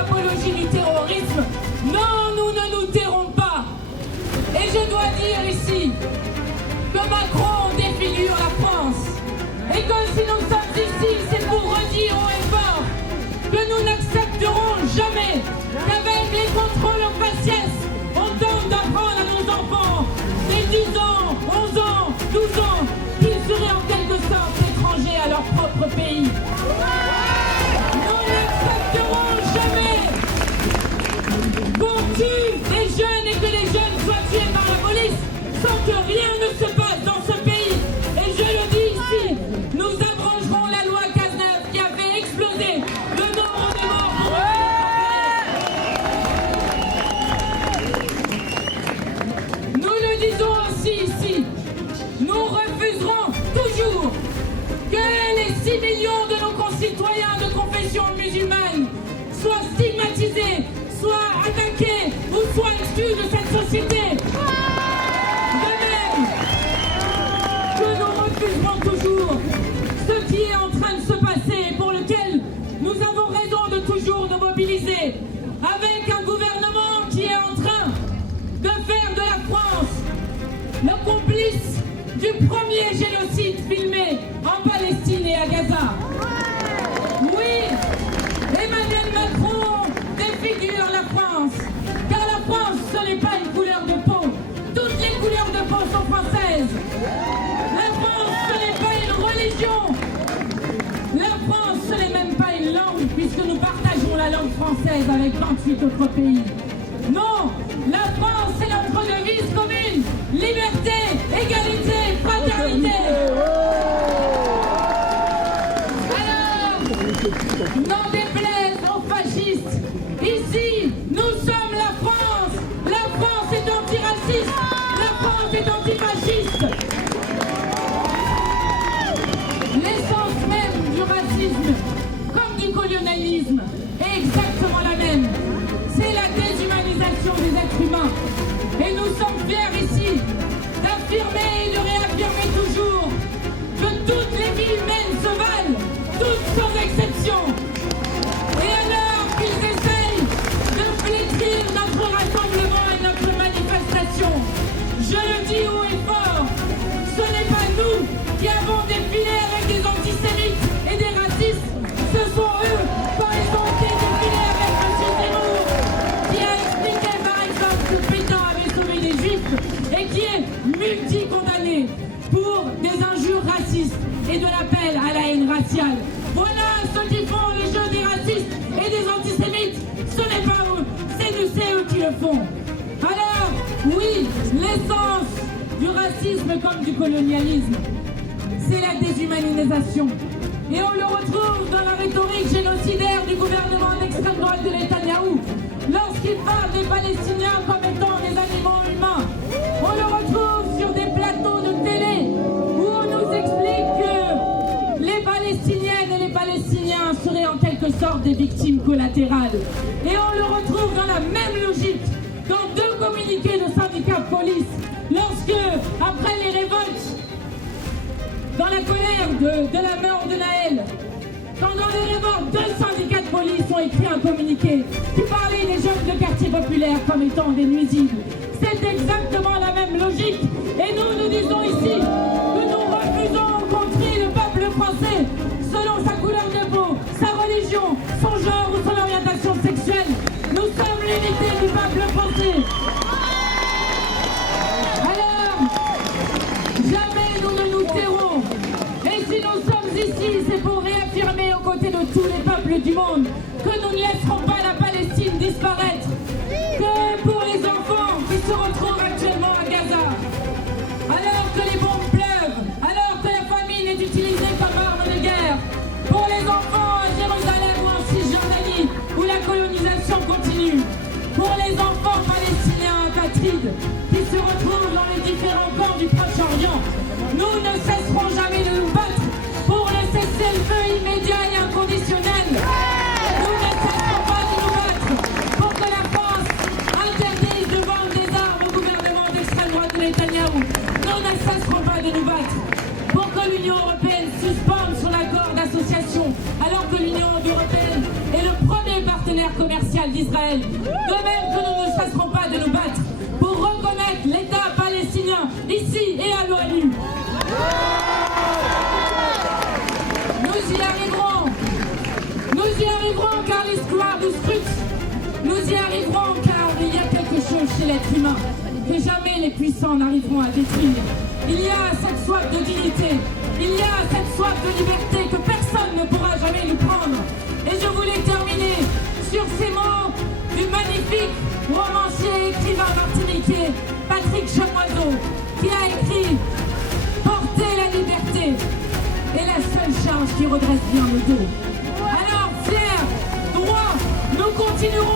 apologie du terrorisme. Non, nous ne nous tairons pas. Et je dois dire ici que Macron défigure la France. Et que si nous sommes ici, c'est pour redire haut et fort que nous n'accepterons jamais qu'avec les contrôles au faciès, on tente d'apprendre à nos enfants des 10 ans, 11 ans, 12 ans, qu'ils seraient en quelque sorte étrangers à leur propre pays. Nous n'accepterons jamais qu'on tue des jeunes et que les jeunes soient tués par la police sans que rien ne se passe dans ce pays. Et je le dis ici, nous abrogerons la loi Cazeneuve qui a fait exploser le nombre de morts pour Nous le disons aussi ici, nous refuserons toujours que les 6 millions de nos concitoyens de confession musulmane soient stigmatisés, soient attaqués ou soient exclus de cette société. De même que nous refuserons toujours ce qui est en train de se passer et pour lequel nous avons raison de toujours nous mobiliser avec un gouvernement qui est en train de faire de la France le complice du premier génocide filmé en Palestine et à Gaza. Oui, Emmanuel Macron défigure la France, car la France, ce n'est pas une couleur de peau. Toutes les couleurs de peau sont françaises. La France, ce n'est pas une religion. La France, ce n'est même pas une langue, puisque nous partageons la langue française avec 28 autres pays. Non, la France, c'est notre devise commune. Liberté, égalité, fraternité. Alors, n'en déplaise aux fascistes, ici, nous sommes la France. La France est antiraciste. La France est antifasciste. L'essence même du racisme, comme du colonialisme, est exactement la même. C'est la déshumanisation des êtres humains. Et nous sommes fiers ici d'affirmer et de réaffirmer toujours que toutes les vies humaines se valent, toutes sans exception. Et alors qu'ils essayent de flétrir notre rassemblement et notre manifestation, je le dis haut et fort, ce n'est pas nous qui avons défilé avec des antisémites et des racistes, ce sont eux quand ils ont été défilés avec M. Zemmour, qui a expliqué par exemple que Pétain avait sauvé les Juifs et qui est multi-condamné pour des injures racistes et de l'appel à la haine raciale. Voilà ceux qui font le jeu des racistes et des antisémites. Ce n'est pas eux, c'est eux qui le font. Alors, oui, l'essence du racisme comme du colonialisme, c'est la déshumanisation. Et on le retrouve dans la rhétorique génocidaire du gouvernement d'extrême droite de Netanyahou. Lorsqu'il parle des Palestiniens comme étant des animaux humains, on le retrouve sur des plateaux de télé où on nous explique que les Palestiniennes et les Palestiniens seraient en quelque sorte des victimes collatérales. Et on le retrouve dans la même logique dans 2 communiqués de syndicats de police, lorsque, après les révoltes, dans la colère de la mort de Naël, quand dans les révoltes, 2 syndicats de police ont écrit un communiqué qui parlait des jeunes de quartier populaire comme étant des nuisibles. C'est exactement la même logique. Et nous disons ici que nous refusons qu'on trie le peuple français selon sa couleur de peau, sa religion, son genre ou son orientation sexuelle. Nous sommes l'unité du peuple français. Alors, jamais nous ne nous tairons. Et si nous sommes ici, c'est pour réaffirmer aux côtés de tous les peuples du monde que nous ne laisserons pas la Palestine disparaître. Que pour les enfants qui se retrouvent actuellement à Gaza, alors que les bombes pleuvent, alors que la famine est utilisée comme arme de guerre, pour les enfants à Jérusalem ou en Cisjordanie, où la colonisation continue, pour les enfants palestiniens apatrides qui se retrouvent dans les différents camps du Proche-Orient, nous ne cesserons jamais de nous battre pour le cessez-le-feu immédiat et inconditionnel. Nous ne cesserons pas de nous battre pour que la national d'Israël. De même que nous ne cesserons pas de nous battre pour reconnaître l'État palestinien ici et à l'ONU. Nous y arriverons. Nous y arriverons car l'histoire nous scrute. Nous y arriverons car il y a quelque chose chez l'être humain que jamais les puissants n'arriveront à détruire. Il y a cette soif de dignité, il y a cette soif de liberté que personne ne pourra jamais nous prendre. Et je voulais terminer sur ces mots du magnifique romancier et écrivain martiniquais Patrick Chamoiseau, qui a écrit « Porter la liberté est la seule charge qui redresse bien le dos ». Alors, fiers, droits, nous continuerons